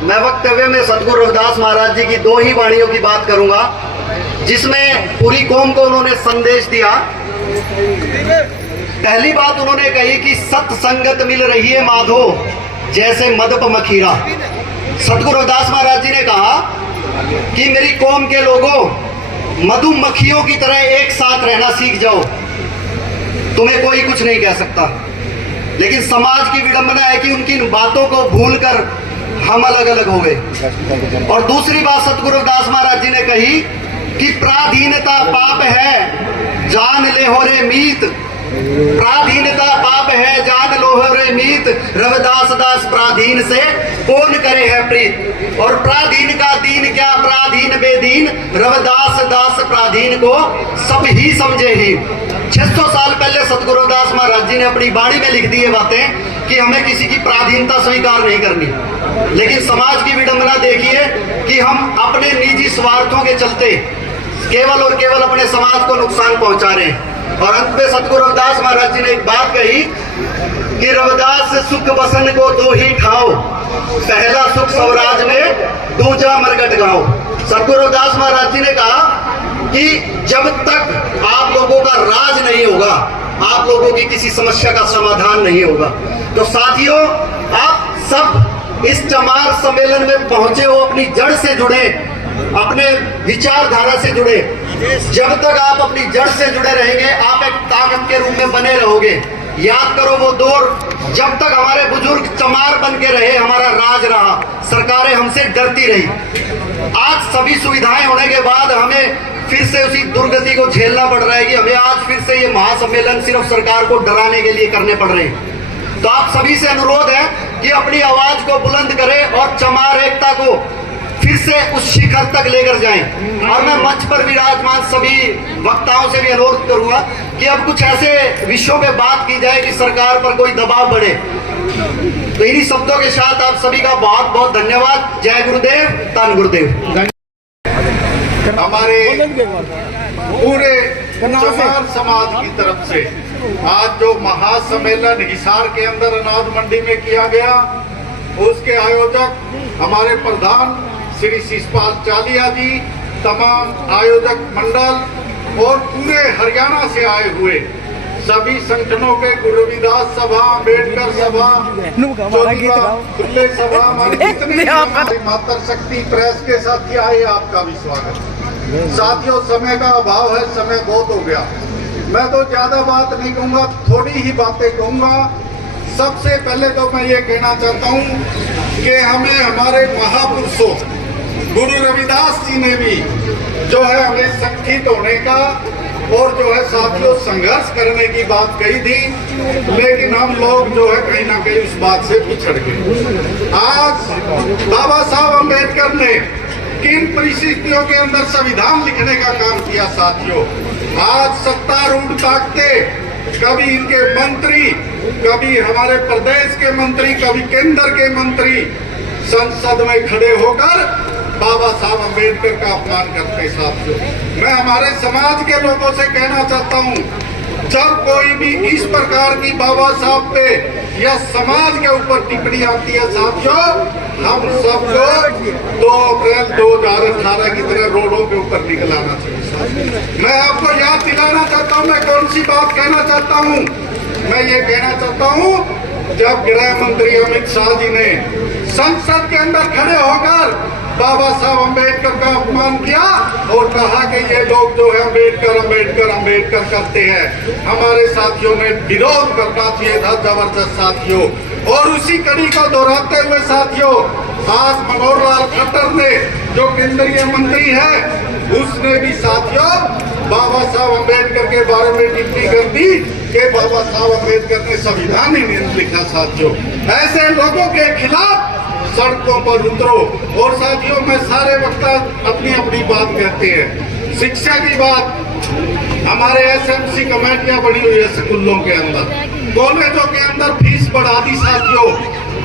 मैं वक्तव्य में सतगुरु रविदास महाराज जी की 2 ही वाणियों की बात करूंगा, जिसमें पूरी कौम को उन्होंने संदेश दिया। पहली बात उन्होंने कही कि सत्संगत मिल रही है माधो जैसे मदप मखीरा। सतगुरु रविदास महाराज जी ने कहा कि मेरी कौम के लोगों, मधुमक्खियों की तरह एक साथ रहना सीख जाओ, तुम्हें कोई कुछ नहीं कह सकता। लेकिन समाज की विडंबना है कि उनकी बातों को भूलकर हम अलग अलग हो गए। और दूसरी बात सतगुरु रविदास महाराज जी ने कही कि पराधीनता पाप है जान ले हो रे मीत, पराधीनता पाप है जान लो हो रे मीत, रविदास दास पराधीन से कौन करे है प्रीत। और पराधीन का दीन क्या पराधीन बेदीन, रविदास दास पराधीन को सब ही समझे ही। 600 साल पहले सतगुरु रविदास महाराज जी ने अपनी बाणी में लिख दी ये बातें कि हमें किसी की पराधीनता स्वीकार नहीं करनी। लेकिन समाज की विडंबना देखिए कि हम अपने निजी स्वार्थों के चलते केवल और केवल अपने समाज को नुकसान पहुंचा रहे हैं। और अंत में सतगुरु रविदास महाराज जी ने एक बात कही कि रविदास सुख बसन को 2 ही ठाओ, पहला सुख स्वराज में दूजा मरगट गाओ। सतगुरु रविदास महाराज जी ने कहा कि जब तक आप लोगों का राज नहीं होगा, आप लोगों की किसी समस्या का समाधान नहीं होगा। तो साथियों, आप सब इस चमार सम्मेलन में पहुंचे हो, अपनी जड़ से जुड़े, अपने विचारधारा से जुड़े। जब तक आप अपनी जड़ से जुड़े रहेंगे, आप एक ताकत के रूप में बने रहोगे। याद करो वो दौर जब तक हमारे बुजुर्ग चमार बन के रहे, हमारा राज रहा, सरकारें हमसे डरती रही। आज सभी सुविधाएं होने के बाद हमें फिर से उसी दुर्गति को झेलना पड़ रहा है कि हमें आज फिर से ये महासम्मेलन सिर्फ सरकार को डराने के लिए करने पड़ रहे हैं। तो आप सभी से अनुरोध है कि अपनी आवाज को बुलंद करें और चमार एकता को फिर से उस शिखर तक लेकर जाएं। और मैं मंच पर विराजमान सभी वक्ताओं से भी अनुरोध करूंगा कि अब कुछ ऐसे विषयों पे बात की जाए कि सरकार पर कोई दबाव बढ़े। तो इन्हीं शब्दों के साथ आप सभी का बहुत बहुत धन्यवाद। जय गुरुदेव, धन गुरुदेव। हमारे पूरे चमार समाज की तरफ से आज जो महासम्मेलन हिसार के अंदर अनाज मंडी में किया गया, उसके आयोजक हमारे प्रधान श्री शिषपाल चालिया जी, तमाम आयोजक मंडल और पूरे हरियाणा से आए हुए सभी संगठनों के, गुरु रविदास सभा, अम्बेडकर सभा, खुले सभा, हमारी जितनी मातृ शक्ति प्रेस के साथ आए, आपका भी स्वागत। साथियों, समय का अभाव है, समय बहुत हो गया। मैं तो ज्यादा बात नहीं कहूंगा, थोड़ी ही बातें कहूंगा। सबसे पहले तो मैं ये कहना चाहता हूँ कि हमें हमारे महापुरुषों गुरु रविदास जी ने भी जो है हमें संगठित होने का और जो है साथियों संघर्ष करने की बात कही थी, लेकिन हम लोग जो है कहीं ना कहीं उस बात से पिछड़ गए। आज बाबा साहब अम्बेडकर ने किन परिस्थितियों के अंदर संविधान लिखने का काम किया साथियों। आज सत्तारूढ़ ताकतें, कभी इनके मंत्री, कभी हमारे प्रदेश के मंत्री, कभी केंद्र के मंत्री संसद में खड़े होकर बाबा साहब अम्बेडकर का अपमान करते साथियों। मैं हमारे समाज के लोगों से कहना चाहता हूँ, जब कोई भी इस प्रकार की बाबा साहब पे या समाज के ऊपर टिप्पणी आती है साथियों, हम सबको 2 अप्रैल 2018 की तरह रोडों के ऊपर निकल आना चाहिए। मैं आपको याद दिलाना चाहता हूँ, मैं कौन सी बात कहना चाहता हूँ। मैं ये कहना चाहता हूँ, जब गृह मंत्री अमित शाह जी ने संसद के अंदर खड़े होकर बाबा साहब अम्बेडकर का अपमान किया और कहा कि ये लोग जो है अम्बेडकर अम्बेडकर अम्बेडकर करते हैं, हमारे साथियों ने विरोध करना चाहिए था जबरदस्त साथियों। और उसी कड़ी को दोहराते हुए साथियों, आज मनोहर लाल खट्टर ने जो केंद्रीय मंत्री है, उसने भी साथियों बाबा साहब अम्बेडकर के बारे में टिप्पणी कर दी कि बाबा साहब अम्बेडकर ने संविधान ही नहीं लिखा साथियों। ऐसे लोगों के खिलाफ सड़कों पर उतरो। और साथियों, मैं सारे वक्त अपनी अपनी बात कहते हैं। शिक्षा की बात, हमारे एसएमसी कमेटियां बड़ी हुई है स्कूलों के अंदर, कॉलेजों के अंदर फीस बढ़ा दी साथियों।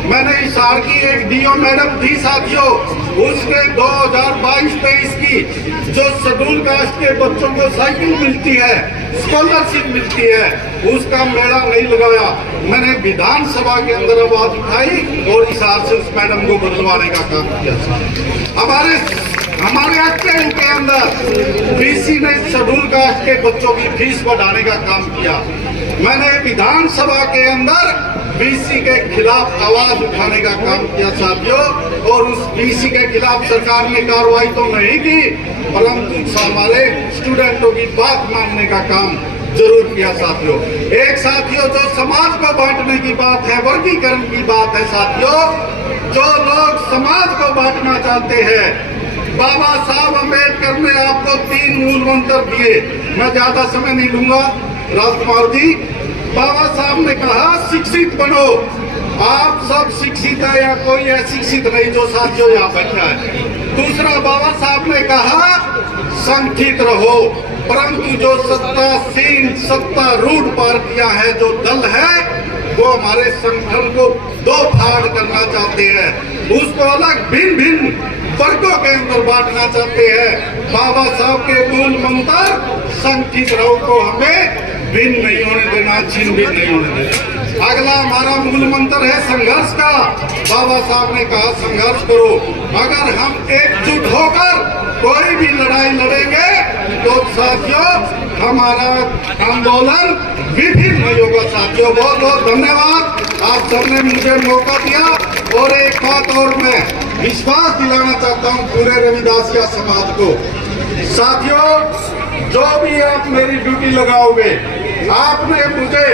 मैंने हिसार की एक डीओ मैडम थी साथियों, उसने 2022-23 की जो शेड्यूल कास्ट के बच्चों को साइकिल मिलती है, स्कॉलरशिप मिलती है, उसका मेला नहीं लगाया। मैंने विधानसभा के अंदर आवाज उठाई और हिसार से उस मैडम को बदलवाने का काम किया। हमारे एक्ट के अंदर बीसी ने शेड्यूल कास्ट के बच्चों की फीस बढ़ाने का काम किया। मैंने विधानसभा के अंदर बीसी के खिलाफ आवाज उठाने का काम किया साथियों, और उस बीसी के खिलाफ सरकार ने कार्रवाई तो नहीं की, परंतु हमारे स्टूडेंटों की बात मानने का काम जरूर किया साथियों। एक साथियों जो समाज को बांटने की बात है, वर्गीकरण की बात है साथियों, जो लोग समाज को बांटना चाहते हैं, बाबा साहब अम्बेडकर ने आपको 3 मूल मंत्र दिए। मैं ज्यादा समय नहीं लूंगा राजकुमार जी। बाबा साहब ने कहा शिक्षित बनो। आप सब शिक्षित है या कोई अशिक्षित नहीं जो साथियों यहाँ बैठा है। दूसरा बाबा साहब ने कहा संगठित रहो, परंतु जो सत्तासीन सत्तारूढ़ पार्टियां हैं, जो दल है, वो हमारे संगठन को दो फाड़ करना चाहते हैं, उसको अलग भिन्न भिन्न वर्गों के अंदर बांटना चाहते हैं। बाबा साहब के मूल मंत्र संगठित रहो को हमें भिन्न नहीं होने देना, छिन्न भिन्न नहीं होने देना। अगला हमारा मूल मंत्र है संघर्ष का। बाबा साहब ने कहा संघर्ष करो। अगर हम एकजुट होकर कोई भी लड़ाई लड़ेंगे तो साथियों हमारा आंदोलन विफल नहीं होगा साथियों। बहुत बहुत धन्यवाद, आप सबने मुझे मौका दिया। और एक बात और मैं विश्वास दिलाना चाहता हूं पूरे रविदासिया समाज को, साथियों जो भी आप मेरी ड्यूटी लगाओगे, आपने मुझे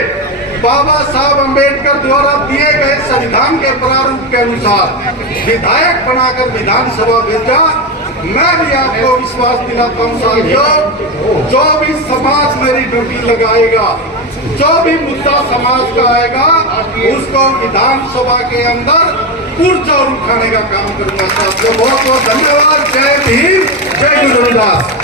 बाबा साहब अम्बेडकर द्वारा दिए गए संविधान के प्रारूप के अनुसार विधायक बनाकर विधानसभा भेजा। मैं भी आपको विश्वास दिलाता हूँ साथियों, जो भी समाज मेरी ड्यूटी लगाएगा, जो भी मुद्दा समाज का आएगा, उसको विधानसभा के अंदर पुरजोर उठाने का काम करूंगा साथियों। बहुत बहुत धन्यवाद। जय भीम, जय गुरु रविदास।